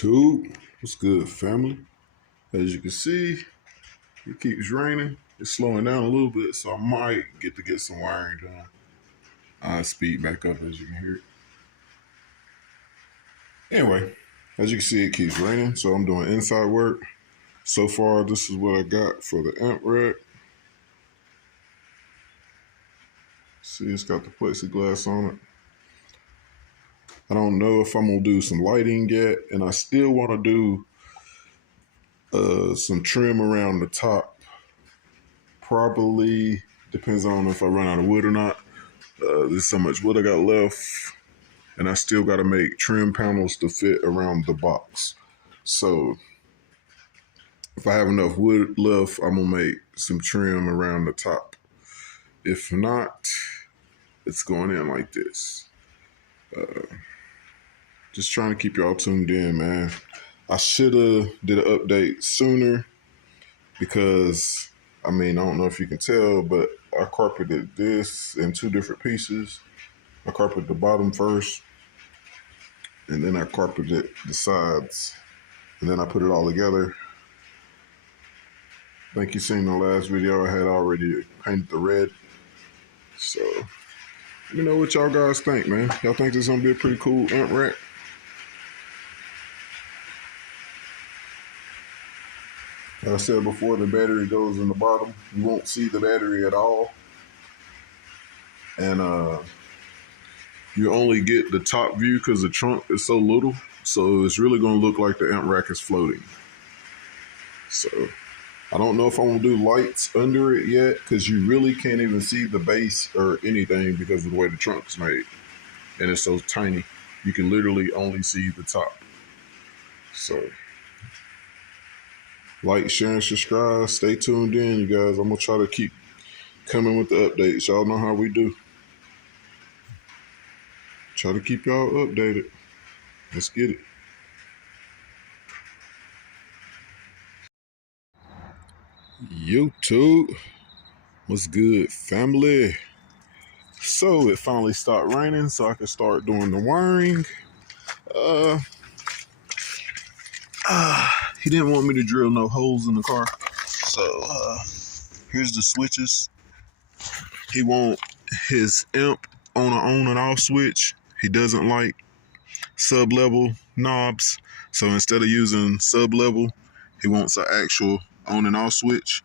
YouTube, what's good, family? As you can see, it keeps raining. It's slowing down a little bit, so I might get some wiring done. I'll speed back up as you can hear it. Anyway, as you can see, it keeps raining, so I'm doing inside work. So far, this is what I got for the amp rack. See, it's got the plexiglass on it. I don't know if I'm gonna do some lighting yet, and I still want to do some trim around the top. Probably depends on if I run out of wood or not. There's so much wood I got left, and I still got to make trim panels to fit around the box. So if I have enough wood left, I'm gonna make some trim around the top. If not, it's going in like this. Just trying to keep y'all tuned in, man. I should have did an update sooner because, I mean, I don't know if you can tell, but I carpeted this in two different pieces. I carpeted the bottom first, and then I carpeted the sides, and then I put it all together. I think you seen the last video, I had already painted the red. So, let me know what y'all guys think, man. Y'all think this is gonna be a pretty cool amp rack? Like I said before, the battery goes in the bottom. You won't see the battery at all. And you only get the top view because the trunk is so little. So it's really going to look like the amp rack is floating. So I don't know if I'm going to do lights under it yet because you really can't even see the base or anything because of the way the trunk is made. And it's so tiny. You can literally only see the top. So like, share, and subscribe. Stay tuned in, you guys. I'm going to try to keep coming with the updates. Y'all know how we do. Try to keep y'all updated. Let's get it. YouTube, what's good, family? So it finally stopped raining so I can start doing the wiring. He didn't want me to drill no holes in the car. So here's the switches. He want his amp on an on and off switch. He doesn't like sub-level knobs. So instead of using sub-level, he wants an actual on and off switch.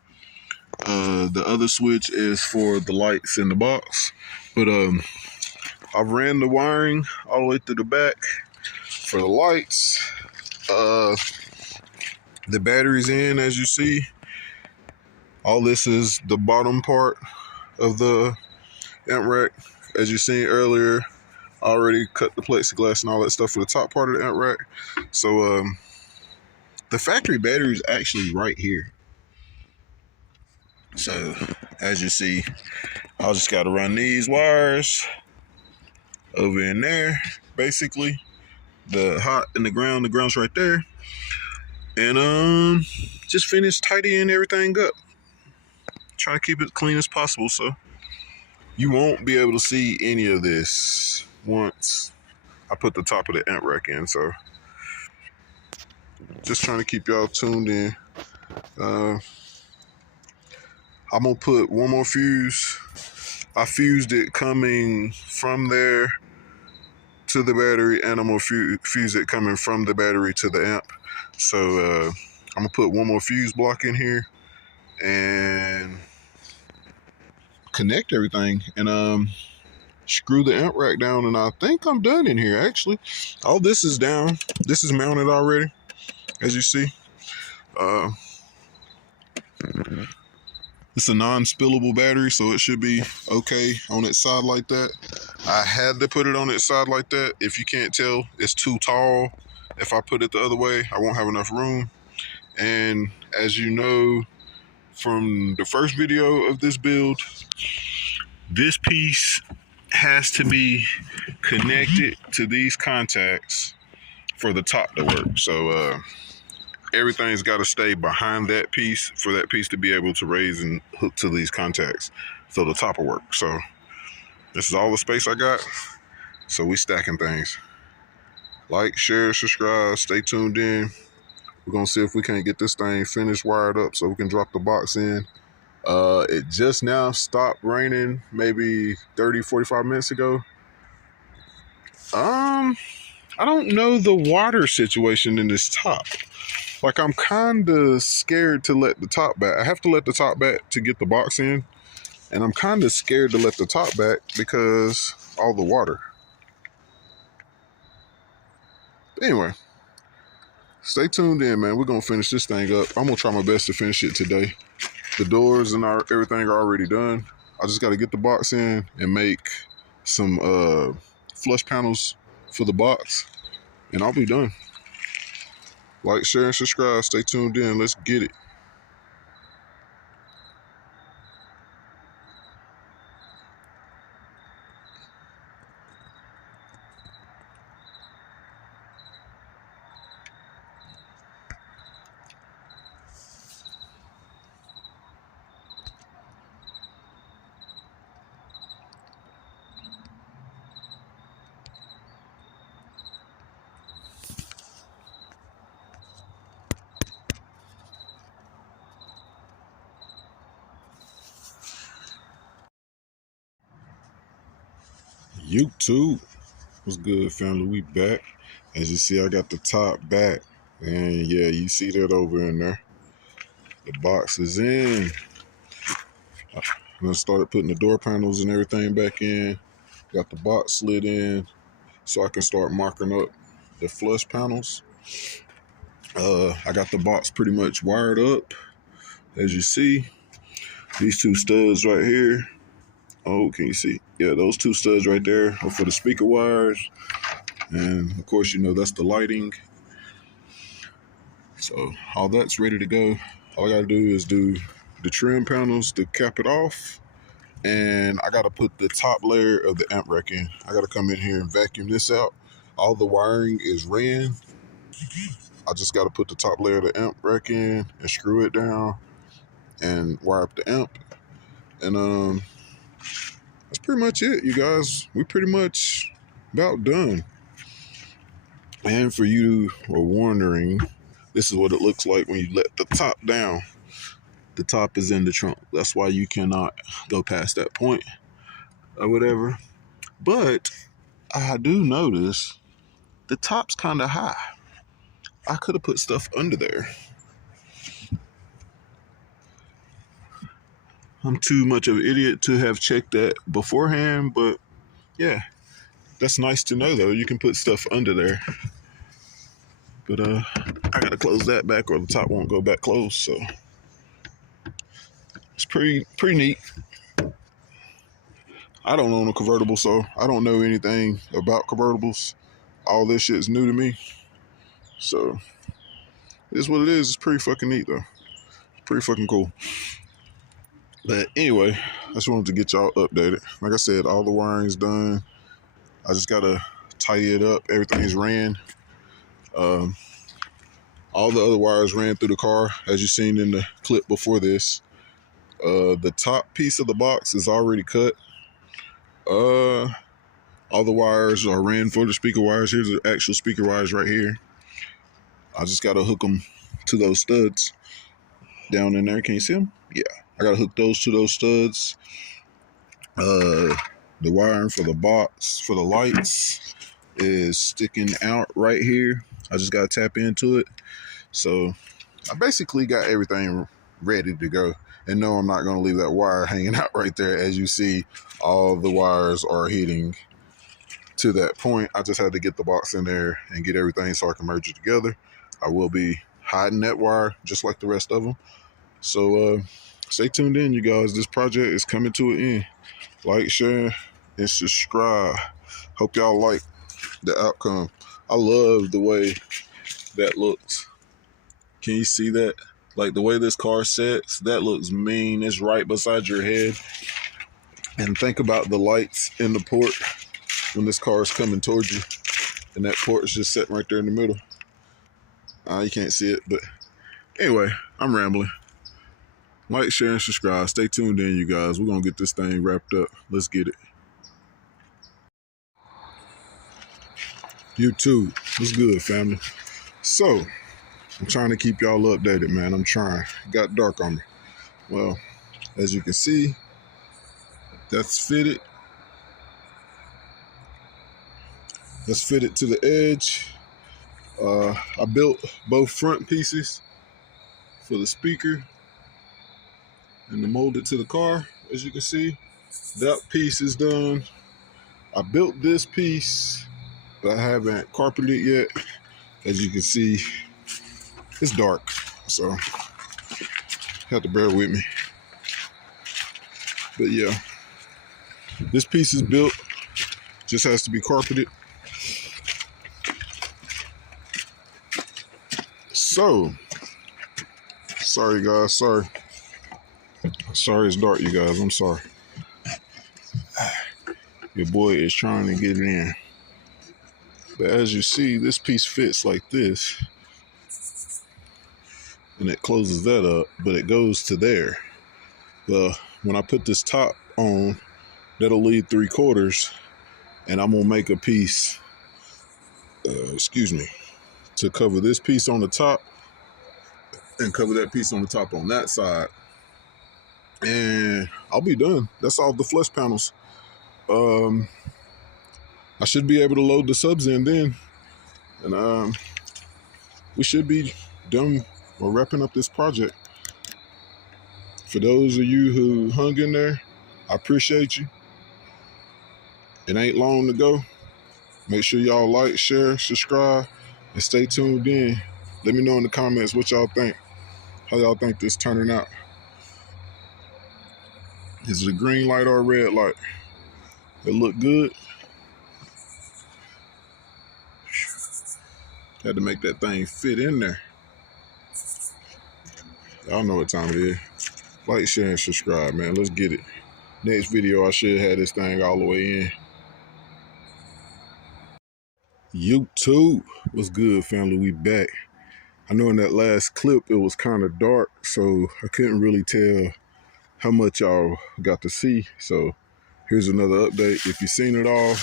The other switch is for the lights in the box. But I ran the wiring all the way through the back for the lights. The battery's in, as you see. All this is the bottom part of the amp rack. As you seen earlier, I already cut the plexiglass and all that stuff for the top part of the amp rack. So the factory battery is actually right here. So as you see, I just got to run these wires over in there. Basically, the hot in the ground's right there. And just finish tidying everything up. Try to keep it clean as possible, so you won't be able to see any of this once I put the top of the amp rack in. So just trying to keep y'all tuned in. I'm gonna put one more fuse. I fused it coming from there to the battery, and I'm gonna fuse it coming from the battery to the amp. So I'm gonna put one more fuse block in here, and connect everything and screw the amp rack down, and I think I'm done in here. Actually, all this is down. This is mounted already, as you see. It's a non-spillable battery, so it should be okay on its side like that. I had to put it on its side like that. If you can't tell, it's too tall. If I put it the other way, I won't have enough room. And as you know from the first video of this build, this piece has to be connected to these contacts for the top to work. So everything's got to stay behind that piece for that piece to be able to raise and hook to these contacts so the top will work. So this is all the space I got. So we stacking things. Like, share, subscribe, stay tuned in. We're gonna see if we can't get this thing finished, wired up, so we can drop the box in. It just now stopped raining maybe 30-45 minutes ago. I don't know the water situation in this top. Like, I'm kind of scared to let the top back. I have to let the top back to get the box in, and I'm kind of scared to let the top back because all the water. Anyway, stay tuned in, man. We're gonna finish this thing up. I'm gonna try my best to finish it today. The doors and everything are already done. I just got to get the box in and make some flush panels for the box, and I'll be done. Like, share, and subscribe. Stay tuned in. Let's get it. YouTube, what's good, family? We back. As you see, I got the top back, and yeah, you see that over in there. The box is in. I'm gonna start putting the door panels and everything back in. Got the box slid in so I can start marking up the flush panels. I got the box pretty much wired up. As you see, these two studs right here. Oh, can you see? Yeah, those two studs right there are for the speaker wires. And of course, you know, that's the lighting. So all that's ready to go. All I gotta do is do the trim panels to cap it off. And I gotta put the top layer of the amp rack in. I gotta come in here and vacuum this out. All the wiring is ran. I just gotta put the top layer of the amp rack in and screw it down and wire up the amp. And that's pretty much it, you guys. We pretty much about done. And for you who are wondering, this is what it looks like when you let the top down. The top is in the trunk. That's why you cannot go past that point or whatever. But I do notice the top's kind of high. I could have put stuff under there. I'm too much of an idiot to have checked that beforehand, but yeah, that's nice to know though. You can put stuff under there. But I gotta close that back or the top won't go back closed, so it's pretty neat. I don't own a convertible, so I don't know anything about convertibles. All this shit is new to me. So it is what it is. It's pretty fucking neat though. It's pretty fucking cool. But anyway, I just wanted to get y'all updated. Like I said, all the wiring's done. I just gotta tidy it up. Everything's ran. All the other wires ran through the car, as you seen in the clip before this. The top piece of the box is already cut. All the wires are ran for the speaker wires. Here's the actual speaker wires right here. I just gotta hook them to those studs down in there. Can you see them? Yeah, I gotta hook those to those studs. The wiring for the box for the lights is sticking out right here. I just gotta tap into it. So I basically got everything ready to go. And no, I'm not going to leave that wire hanging out right there. As you see, all the wires are hitting to that point. I just had to get the box in there and get everything so I can merge it together. I will be hiding that wire just like the rest of them. So stay tuned in, you guys. This project is coming to an end. Like, share, and subscribe. Hope y'all like the outcome. I love the way that looks. Can you see that? Like the way this car sets, that looks mean. It's right beside your head. And think about the lights in the port when this car is coming towards you. And that port is just sitting right there in the middle. You can't see it, but anyway, I'm rambling. Like, share, and subscribe. Stay tuned in, you guys. We're going to get this thing wrapped up. Let's get it. YouTube, what's good, family? So, I'm trying to keep y'all updated, man. I'm trying. It got dark on me. Well, as you can see, that's fitted. That's fitted to the edge. I built both front pieces for the speaker and to mold it to the car. As you can see, that piece is done. I built this piece, but I haven't carpeted it yet. As you can see, it's dark, so you have to bear with me. But yeah, this piece is built, just has to be carpeted. So, sorry guys, sorry it's dark, you guys, I'm sorry. Your boy is trying to get in. But as you see, this piece fits like this. And it closes that up, but it goes to there. When I put this top on, that'll leave 3/4, and I'm gonna make a piece, to cover this piece on the top and cover that piece on the top on that side. And I'll be done. That's all the flush panels. I should be able to load the subs in then. And we should be done or wrapping up this project. For those of you who hung in there, I appreciate you. It ain't long to go. Make sure y'all like, share, subscribe, and stay tuned in. Let me know in the comments what y'all think. How y'all think this turning out? Is it a green light or a red light? It look good. Had to make that thing fit in there. Y'all know what time it is. Like, share, and subscribe, man. Let's get it. Next video, I should have this thing all the way in. YouTube, what's good, family? We back. I know in that last clip, it was kind of dark, so I couldn't really tell how much y'all got to see. So here's another update. If you've seen it all,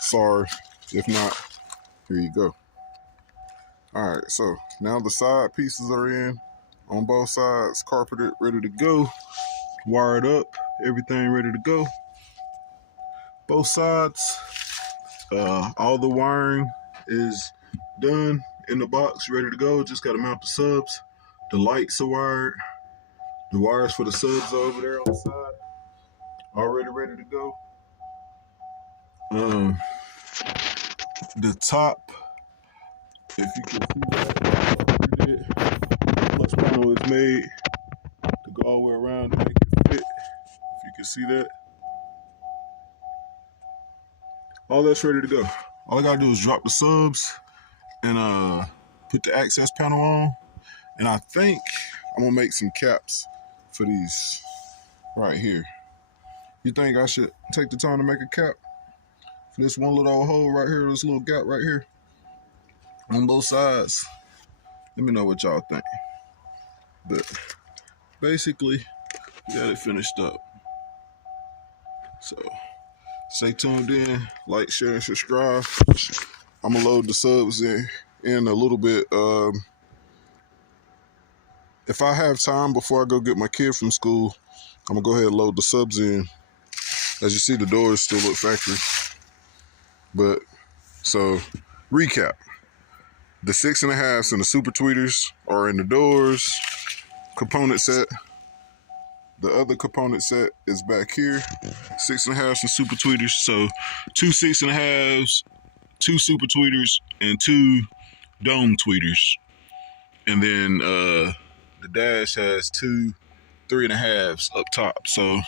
sorry. If not, here you go. All right, so now the side pieces are in on both sides, carpeted, ready to go, wired up, everything ready to go. Both sides, all the wiring is done in the box, ready to go. Just got to mount the subs. The lights are wired. The wires for the subs are over there on the side, already ready to go. The top, if you can see that, flush panel is made to go all the way around to make it fit. If you can see that, all that's ready to go. All I gotta do is drop the subs and put the access panel on. And I think I'm gonna make some caps for these right here. You think I should take the time to make a cap for this one little hole right here, this little gap right here on both sides? Let me know what y'all think. But basically, we got it finished up. So stay tuned in, like, share, and subscribe. I'm gonna load the subs in a little bit. If I have time before I go get my kid from school, I'm gonna go ahead and load the subs in. As you see, the doors still look factory. But, so, recap. The 6.5s and the super tweeters are in the doors component set. The other component set is back here. 6.5s and super tweeters. So 2 6.5s, 2 super tweeters, and 2 dome tweeters. And then the dash has 2 3.5s up top. So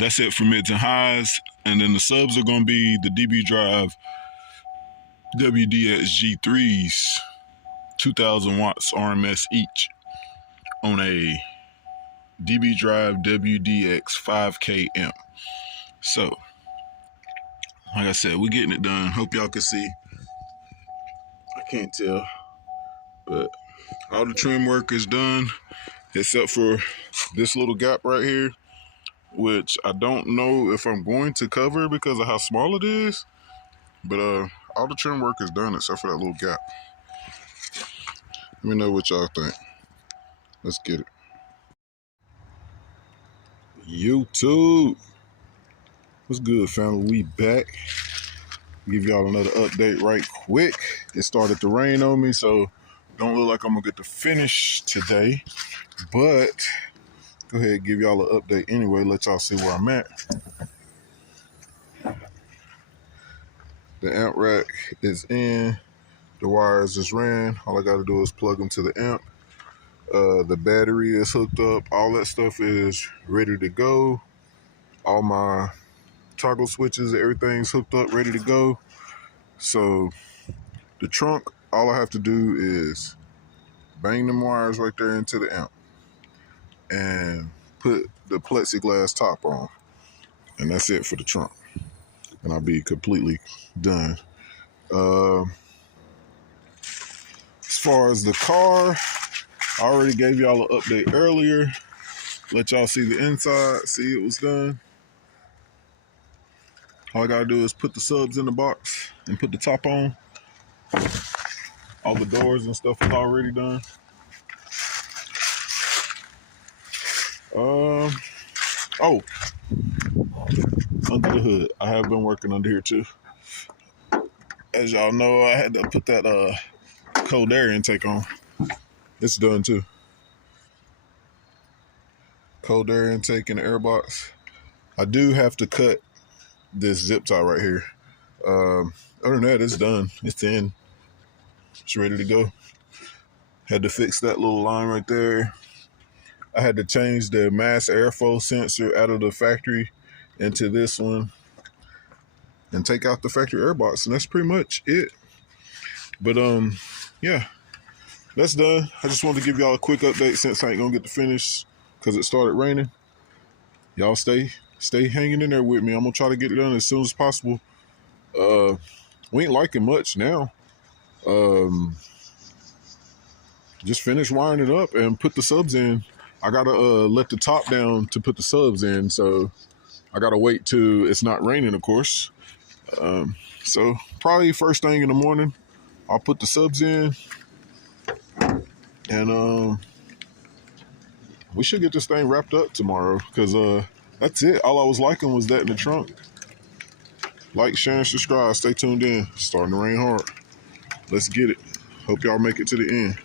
that's it for mids and highs. And then the subs are going to be the DB Drive WDX G3s, 2000 watts RMS each, on a DB Drive WDX 5K amp. So, like I said, we're getting it done. Hope y'all can see. I can't tell, but all the trim work is done except for this little gap right here, which I don't know if I'm going to cover because of how small it is. But all the trim work is done except for that little gap. Let me know what y'all think. Let's get it. YouTube, what's good, family? We back. Give y'all another update right quick. It started to rain on me, so don't look like I'm gonna get to finish today. But go ahead, give y'all an update anyway. Let y'all see where I'm at. The amp rack is in. The wires is ran. All I gotta do is plug them to the amp. The battery is hooked up. All that stuff is ready to go. All my toggle switches, everything's hooked up, ready to go. So the trunk, all I have to do is bang them wires right there into the amp and put the plexiglass top on. And that's it for the trunk. And I'll be completely done. As far as the car, I already gave y'all an update earlier. Let y'all see the inside, see it was done. All I gotta do is put the subs in the box and put the top on. All the doors and stuff is already done. Oh, under the hood. I have been working under here too. As y'all know, I had to put that cold air intake on. It's done too. Cold air intake in the air box. I do have to cut this zip tie right here. Other than that, it's done. It's in. It's ready to go. Had to fix that little line right there. I had to change the mass airflow sensor out of the factory into this one and take out the factory air box, and that's pretty much it. But yeah, that's done. I just wanted to give y'all a quick update since I ain't gonna get to finish because it started raining. Y'all stay hanging in there with me. I'm gonna try to get it done as soon as possible. We ain't liking much now. Just finish wiring it up and put the subs in. I gotta let the top down to put the subs in, so I gotta wait till it's not raining, of course. So probably first thing in the morning, I'll put the subs in, and we should get this thing wrapped up tomorrow, because that's it. All I was liking was that in the trunk. Like, share, and subscribe. Stay tuned in. It's starting to rain hard. Let's get it. Hope y'all make it to the end.